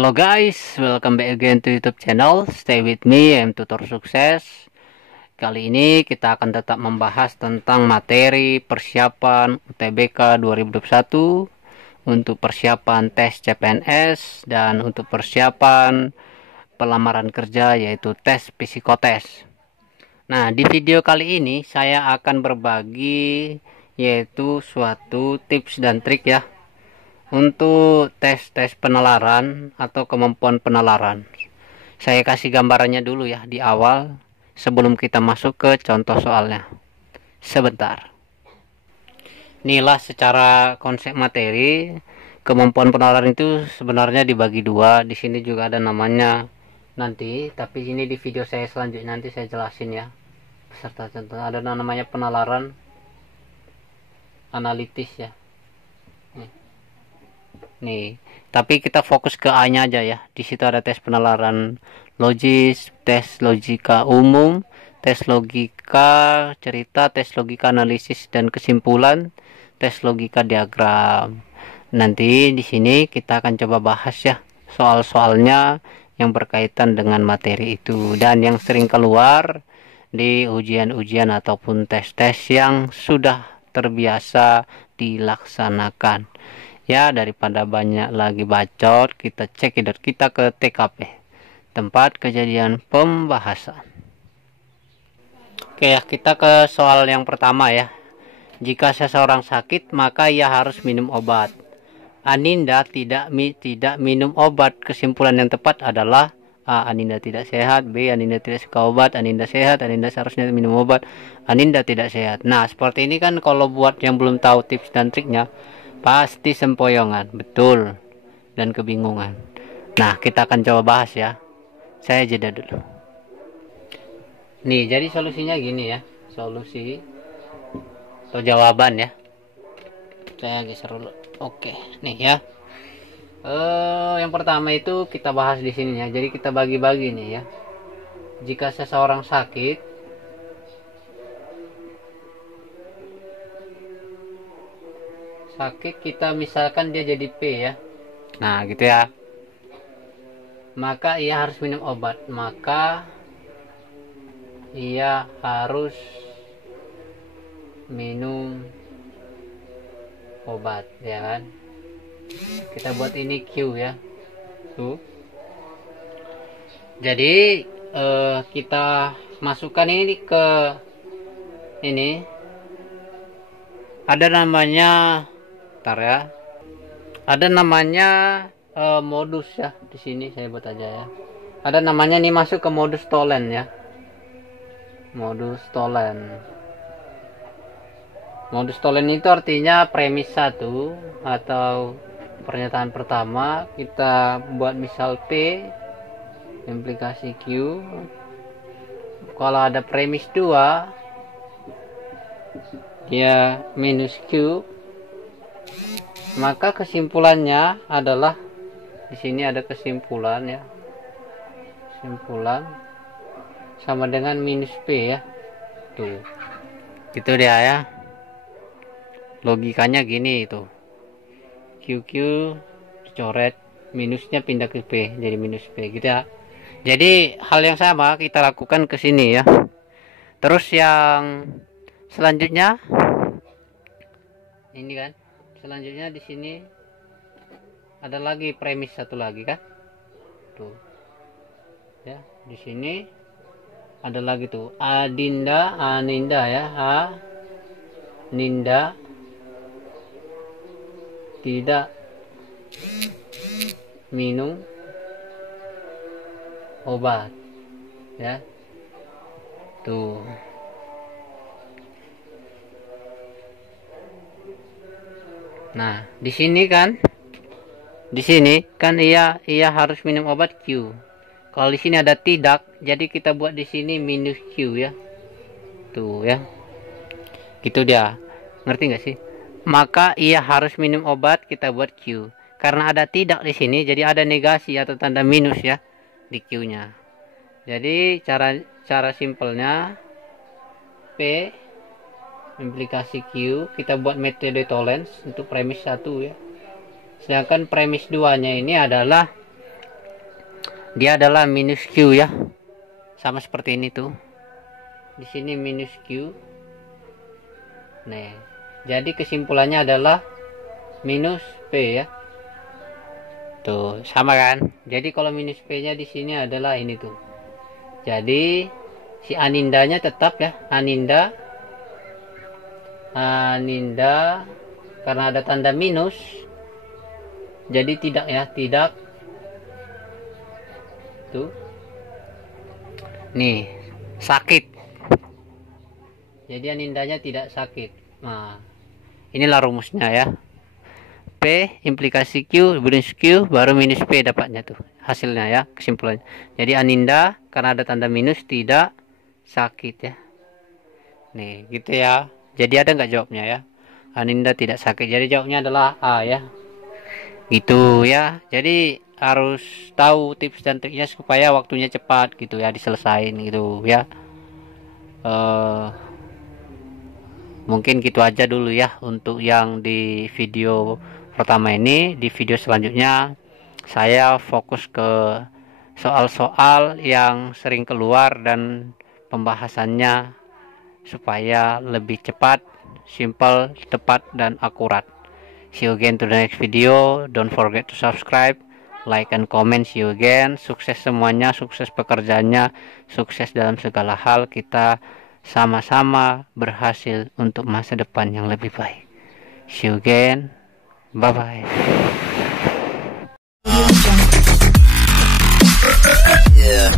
Hello guys, welcome back again to YouTube channel. Stay with me, I'm Tutor Sukses. Kali ini kita akan tetap membahas tentang materi persiapan UTBK 2021 untuk persiapan tes CPNS dan untuk persiapan pelamaran kerja yaitu tes psikotes. Nah, di video kali ini saya akan berbagi yaitu suatu tips dan trik ya untuk tes penalaran atau kemampuan penalaran. Saya kasih gambarannya dulu ya di awal sebelum kita masuk ke contoh soalnya. Sebentar. Inilah secara konsep materi. Kemampuan penalaran itu sebenarnya dibagi dua. Di sini juga ada namanya nanti, tapi ini di video saya selanjutnya nanti saya jelasin ya. Beserta contoh ada namanya penalaran analitis ya. Nih, tapi kita fokus ke A-nya aja ya. Di situ ada tes penalaran logis, tes logika umum, tes logika cerita, tes logika analisis dan kesimpulan, tes logika diagram. Nanti di sini kita akan coba bahas ya soal-soalnya yang berkaitan dengan materi itu dan yang sering keluar di ujian-ujian ataupun tes-tes yang sudah terbiasa dilaksanakan. Ya, daripada banyak lagi bacot, kita ke TKP, tempat kejadian pembahasan. Oke ya, kita ke soal yang pertama ya. Jika seseorang sakit, maka ia harus minum obat. Aninda tidak minum obat. Kesimpulan yang tepat adalah A. Aninda tidak sehat. B. Aninda tidak suka obat. Aninda sehat. Aninda seharusnya minum obat. Aninda tidak sehat. Nah, seperti ini kan kalau buat yang belum tahu tips dan triknya, pasti sempoyongan, betul, dan kebingungan. Nah, kita akan coba bahas ya. Saya jeda dulu. Nih, jadi solusinya gini ya. Solusi atau jawaban ya. Saya geser dulu. Oke, nih ya. Yang pertama itu kita bahas di sini ya. Jadi kita bagi-bagi nih ya. Jika seseorang sakit, kita misalkan dia jadi P ya. Nah, gitu ya. Maka ia harus minum obat. Maka ia harus minum obat, ya kan? Kita buat ini Q ya. Tuh. Jadi kita masukkan ini ke ini. Ada namanya ya. Ada namanya modus ya. Di sini saya buat aja ya. Ada namanya nih, masuk ke modus Tholen ya. Modus Tholen. Modus Tholen itu artinya premis 1 atau pernyataan pertama. Kita buat misal P, implikasi Q. Kalau ada premis 2, dia minus Q. Maka kesimpulannya adalah di sini ada kesimpulan ya. Kesimpulan sama dengan minus P ya. Tuh. Gitu dia ya. Logikanya gini itu. QQ dicoret, minusnya pindah ke P jadi minus P gitu ya. Jadi hal yang sama kita lakukan ke sini ya. Terus yang selanjutnya ini kan. Selanjutnya di sini ada lagi premis satu lagi kan? Tuh. Ya, di sini ada lagi tuh Aninda ya. Aninda tidak minum obat. Ya. Tuh. Nah, di sini kan ia harus minum obat Q. Kalau di sini ada tidak, jadi kita buat di sini minus Q ya. Tuh ya. Gitu dia. Ngerti nggak sih? Maka ia harus minum obat, kita buat Q. Karena ada tidak di sini, jadi ada negasi atau tanda minus ya di Q-nya. Jadi cara simpelnya P implikasi Q, kita buat metode Tholen untuk premis 1 ya. Sedangkan premis 2 nya ini adalah dia adalah minus Q ya, sama seperti ini tuh. Di sini minus Q. Nah, jadi kesimpulannya adalah minus P ya. Tuh, sama kan? Jadi kalau minus P-nya di sini adalah ini tuh. Jadi si anindanya tetap ya, aninda karena ada tanda minus. Jadi tidak ya, tidak. Tuh. Nih, sakit. Jadi anindanya tidak sakit. Nah, inilah rumusnya ya. P implikasi Q minus Q baru minus P dapatnya tuh hasilnya ya, kesimpulannya. Jadi aninda karena ada tanda minus tidak sakit ya. Nih gitu ya. Jadi ada nggak jawabnya ya? Aninda tidak sakit. Jadi jawabnya adalah A ya. Gitu ya. Jadi harus tahu tips dan triknya supaya waktunya cepat gitu ya, diselesain gitu ya. Mungkin gitu aja dulu ya untuk yang di video pertama ini. Di video selanjutnya saya fokus ke soal-soal yang sering keluar dan pembahasannya supaya lebih cepat, simple, tepat, dan akurat. See you again to the next video. Don't forget to subscribe, like, and comment. See you again. Sukses semuanya, sukses pekerjaannya, sukses dalam segala hal. Kita sama-sama berhasil untuk masa depan yang lebih baik. See you again. Bye bye. Yeah.